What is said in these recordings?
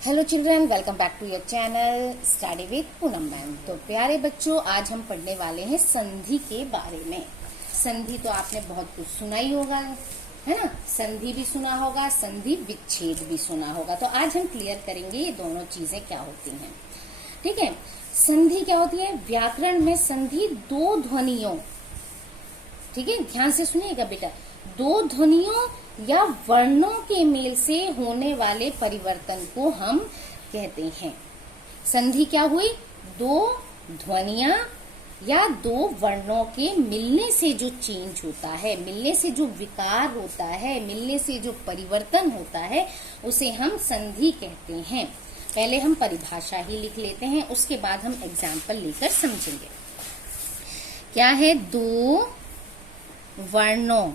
Hello children, welcome back to your channel study with Poonam ma'am. तो प्यारे बच्चों, आज हम पढ़ने वाले हैं संधि के बारे में। संधि तो आपने बहुत कुछ सुना ही होगा, है ना। संधि भी सुना होगा, संधि विच्छेद भी सुना होगा। तो आज हम क्लियर करेंगे ये दोनों चीजें क्या होती हैं। ठीक है, संधि क्या होती है? व्याकरण में संधि दो ध्वनियों, ठीक है, ध्यान से सुनिएगा बेटा, दो ध्वनियों या वर्णों के मेल से होने वाले परिवर्तन को हम कहते हैं। संधि क्या हुई? दो ध्वनियां या दो वर्णों के मिलने से जो चेंज होता है, मिलने से जो विकार होता है, मिलने से जो परिवर्तन होता है, उसे हम संधि कहते हैं। पहले हम परिभाषा ही लिख लेते हैं, उसके बाद हम एग्जाम्पल लेकर समझेंगे। क्या है? दो वर्णों,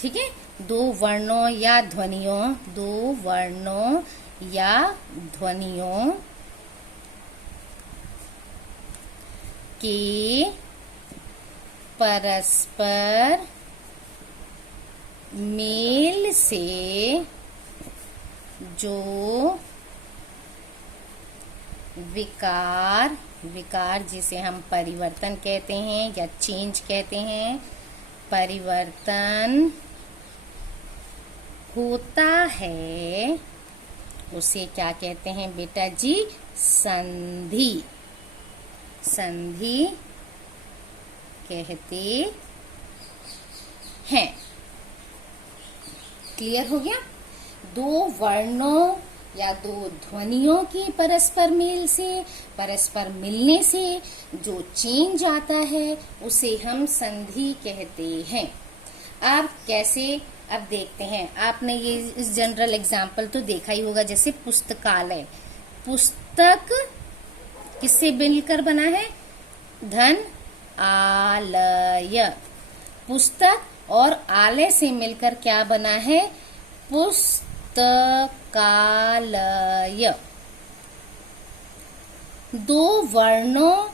ठीक है, दो वर्णों या ध्वनियों, दो वर्णों या ध्वनियों के परस्पर मेल से जो विकार, जिसे हम परिवर्तन कहते हैं या चेंज कहते हैं, परिवर्तन होता है, उसे क्या कहते हैं बेटा जी? संधि। संधि कहते हैं। क्लियर हो गया? दो वर्णों या दो ध्वनियों के परस्पर मेल से, परस्पर मिलने से जो चेंज आता है, उसे हम संधि कहते हैं। अब कैसे? अब देखते हैं। आपने ये इस जनरल एग्जाम्पल तो देखा ही होगा, जैसे पुस्तकालय। पुस्तक किससे मिलकर बना है? धन आलय। पुस्तक और आलय से मिलकर क्या बना है? पुस्तकालय। दो वर्णों,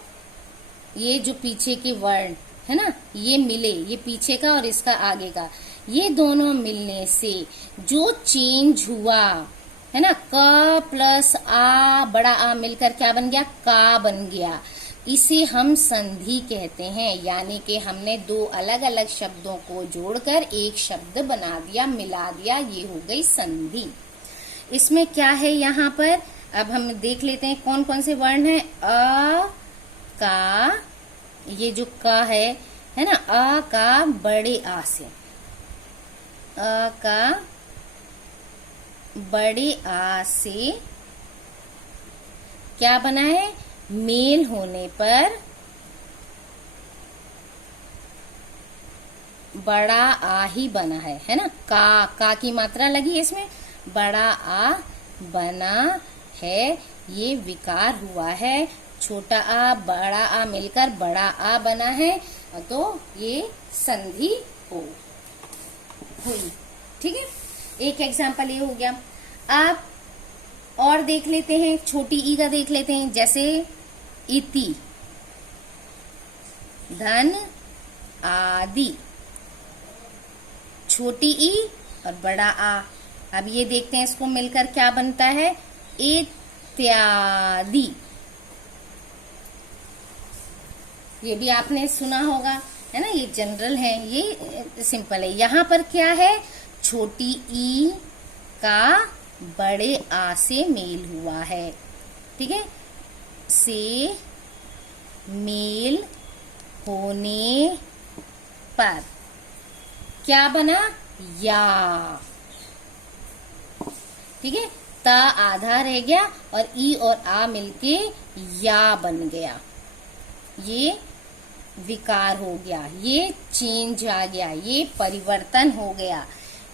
ये जो पीछे के वर्ण है ना, ये मिले, ये पीछे का और इसका आगे का, ये दोनों मिलने से जो चेंज हुआ है ना, क प्लस आ, बड़ा आ मिलकर क्या बन गया? का बन गया। इसे हम संधि कहते हैं। यानी कि हमने दो अलग अलग शब्दों को जोड़कर एक शब्द बना दिया, मिला दिया, ये हो गई संधि। इसमें क्या है यहाँ पर? अब हम देख लेते हैं कौन कौन से वर्ण हैं। अ, का, ये जो क है ना, अ का बड़े आ से, अ का बड़े आ से क्या बना है? मेल होने पर बड़ा आ ही बना है ना। का की मात्रा लगी है इसमें, बड़ा आ बना है, ये विकार हुआ है। छोटा आ बड़ा आ मिलकर बड़ा आ बना है, तो ये संधि हुई। ठीक है, एक एग्जाम्पल ये हो गया। आप और देख लेते हैं, छोटी ई का देख लेते हैं, जैसे इति, धन आदि, छोटी ई और बड़ा आ। अब ये देखते हैं इसको मिलकर क्या बनता है? इत्यादि। ये भी आपने सुना होगा, है ना, ये जनरल है, ये सिंपल है। यहाँ पर क्या है? छोटी ई का बड़े आ से मेल हुआ है, ठीक है, से मेल होने पर क्या बना? या। ठीक है, ता आधा रह गया और ई और आ मिलके या बन गया। ये विकार हो गया, ये चेंज आ गया, ये परिवर्तन हो गया,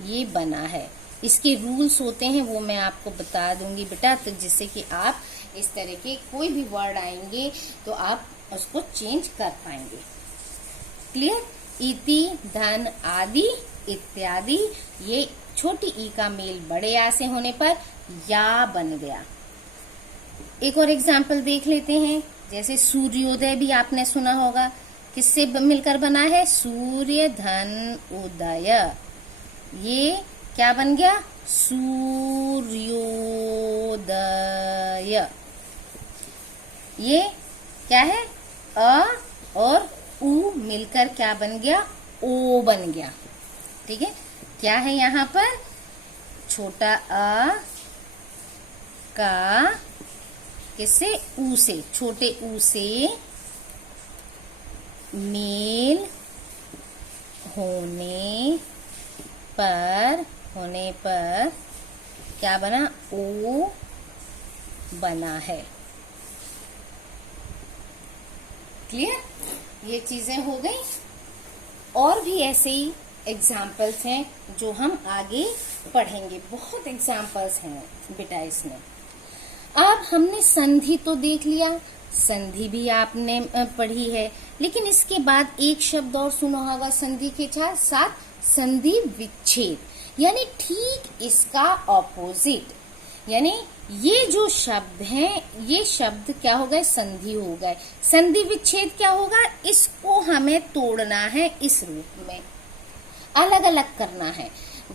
ये बना है। इसके रूल्स होते हैं, वो मैं आपको बता दूंगी बेटा, तो जिससे कि आप इस तरह के कोई भी वर्ड आएंगे तो आप उसको चेंज कर पाएंगे। क्लियर? इति, धन आदि, इत्यादि, ये छोटी ई का मेल बड़े आ से होने पर या बन गया। एक और एग्जाम्पल देख लेते हैं, जैसे सूर्योदय भी आपने सुना होगा, किससे मिलकर बना है? सूर्य धन उदय। ये क्या बन गया? सूर्योदय। ये क्या है? अ और उ मिलकर क्या बन गया? ओ बन गया। ठीक है, क्या है यहाँ पर? छोटा अ का किससे? ऊ से, छोटे ऊ से मेल होने पर क्या बना? ओ बना है। क्लियर? ये चीजें हो गई। और भी ऐसे ही एग्जाम्पल्स हैं जो हम आगे पढ़ेंगे। बहुत एग्जाम्पल्स हैं बेटा इसमें। अब हमने संधि तो देख लिया, संधि भी आपने पढ़ी है, लेकिन इसके बाद एक शब्द और सुना होगा संधि के साथ, संधि विच्छेद, यानी ठीक इसका ऑपोजिट। यानी ये जो शब्द हैं, ये शब्द क्या हो गए? संधि हो गए। संधि विच्छेद क्या होगा? इसको हमें तोड़ना है, इस रूप में अलग अलग करना है।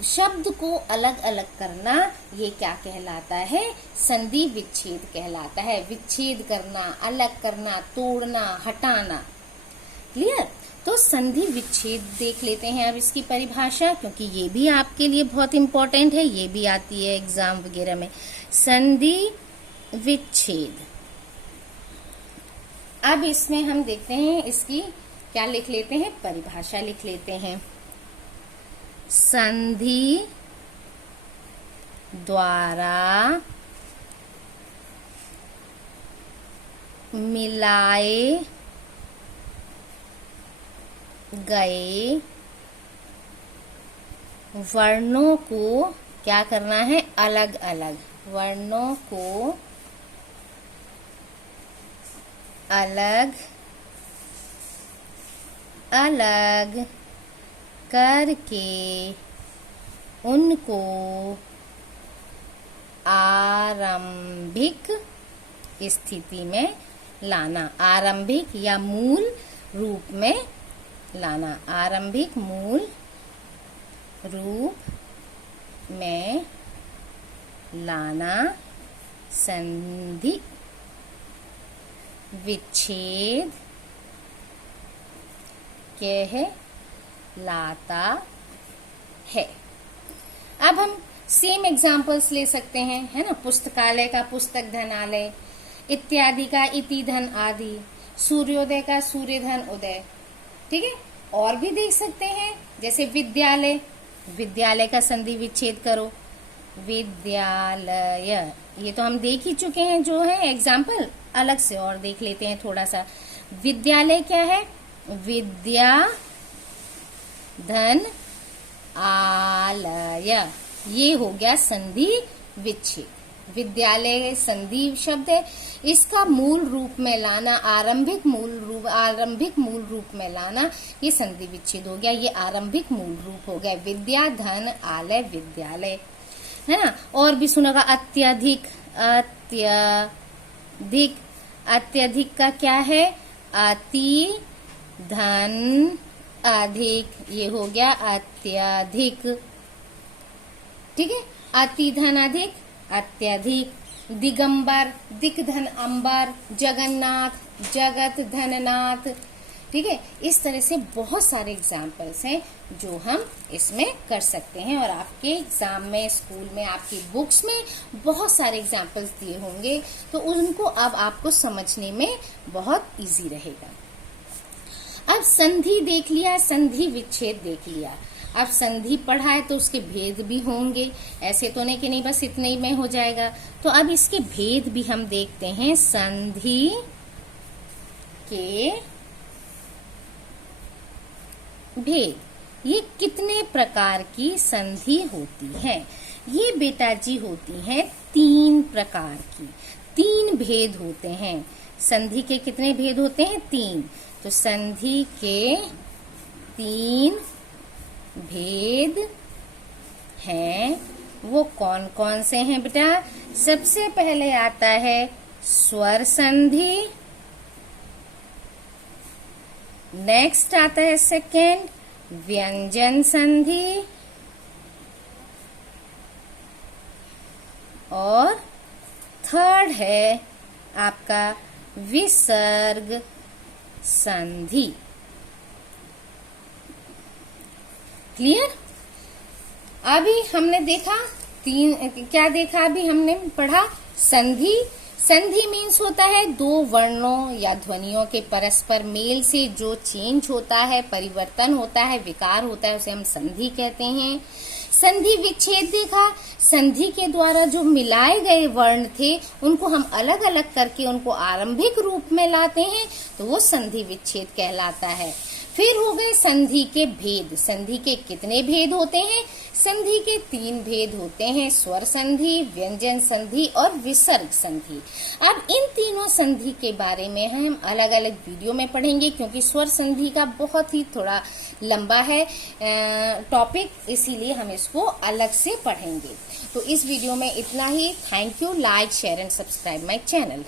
शब्द को अलग अलग करना, ये क्या कहलाता है? संधि विच्छेद कहलाता है। विच्छेद करना, अलग करना, तोड़ना, हटाना। क्लियर? तो संधि विच्छेद देख लेते हैं अब इसकी परिभाषा, क्योंकि ये भी आपके लिए बहुत इंपॉर्टेंट है, ये भी आती है एग्जाम वगैरह में। संधि विच्छेद, अब इसमें हम देखते हैं इसकी क्या लिख लेते हैं? परिभाषा लिख लेते हैं। संधि द्वारा मिलाए गए वर्णों को क्या करना है? अलग अलग वर्णों को अलग अलग करके उनको आरंभिक स्थिति में लाना, आरंभिक या मूल रूप में लाना, आरंभिक मूल रूप में लाना संधि विच्छेद कहलाता है। अब हम सेम एग्जाम्पल्स ले सकते हैं, है ना? पुस्तकालय का पुस्तक धनालय, इत्यादि का इति धन आदि, सूर्योदय का सूर्य धन उदय। ठीक है, और भी देख सकते हैं, जैसे विद्यालय, विद्यालय का संधि विच्छेद करो, विद्यालय। ये तो हम देख ही चुके हैं जो है एग्जाम्पल, अलग से और देख लेते हैं थोड़ा सा। विद्यालय क्या है? विद्या धन आलय, ये हो गया संधि विच्छेद। विद्यालय संधि शब्द है, इसका मूल रूप में लाना, आरंभिक मूल रूप में लाना, ये संधि विच्छेद हो गया। ये आरंभिक मूल रूप हो गया। विद्या धन आलय विद्यालय, है ना? और भी सुना होगा अत्यधिक, अत्यधिक, अत्यधिक का क्या है? अति धन अधिक, ये हो गया अत्यधिक। ठीक है, अति धन अधिक, अत्यधिक। दिगंबर, दिक धन अंबर, जगन्नाथ, जगत धननाथ। ठीक है, इस तरह से बहुत सारे एग्जाम्पल्स हैं जो हम इसमें कर सकते हैं, और आपके एग्जाम में, स्कूल में, आपकी बुक्स में बहुत सारे एग्जाम्पल्स दिए होंगे, तो उनको अब आपको समझने में बहुत इजी रहेगा। अब संधि देख लिया, संधि विच्छेद देख लिया। अब संधि पढ़ा है तो उसके भेद भी होंगे, ऐसे तो नहीं कि नहीं बस इतने ही में हो जाएगा। तो अब इसके भेद भी हम देखते हैं। संधि के भेद, ये कितने प्रकार की संधि होती है? ये बेटा जी होती है 3 प्रकार की, 3 भेद होते हैं। संधि के कितने भेद होते हैं? 3। तो संधि के 3 भेद हैं, वो कौन कौन से हैं बेटा? सबसे पहले आता है स्वर संधि, नेक्स्ट आता है सेकेंड व्यंजन संधि, और थर्ड है आपका विसर्ग संधि। क्लियर? अभी हमने देखा क्या देखा? अभी हमने पढ़ा संधि। संधि मीन्स होता है दो वर्णों या ध्वनियों के परस्पर मेल से जो चेंज होता है, परिवर्तन होता है, विकार होता है, उसे हम संधि कहते हैं। संधि विच्छेद देखा, संधि के द्वारा जो मिलाए गए वर्ण थे उनको हम अलग अलग करके उनको आरंभिक रूप में लाते हैं, तो वो संधि विच्छेद कहलाता है। फिर हो गए संधि के भेद। संधि के कितने भेद होते हैं? संधि के 3 भेद होते हैं, स्वर संधि, व्यंजन संधि और विसर्ग संधि। अब इन तीनों संधि के बारे में हम अलग अलग वीडियो में पढ़ेंगे, क्योंकि स्वर संधि का बहुत ही थोड़ा लंबा है टॉपिक, इसीलिए हम इसको अलग से पढ़ेंगे। तो इस वीडियो में इतना ही। Thank you. Like, share and subscribe my channel.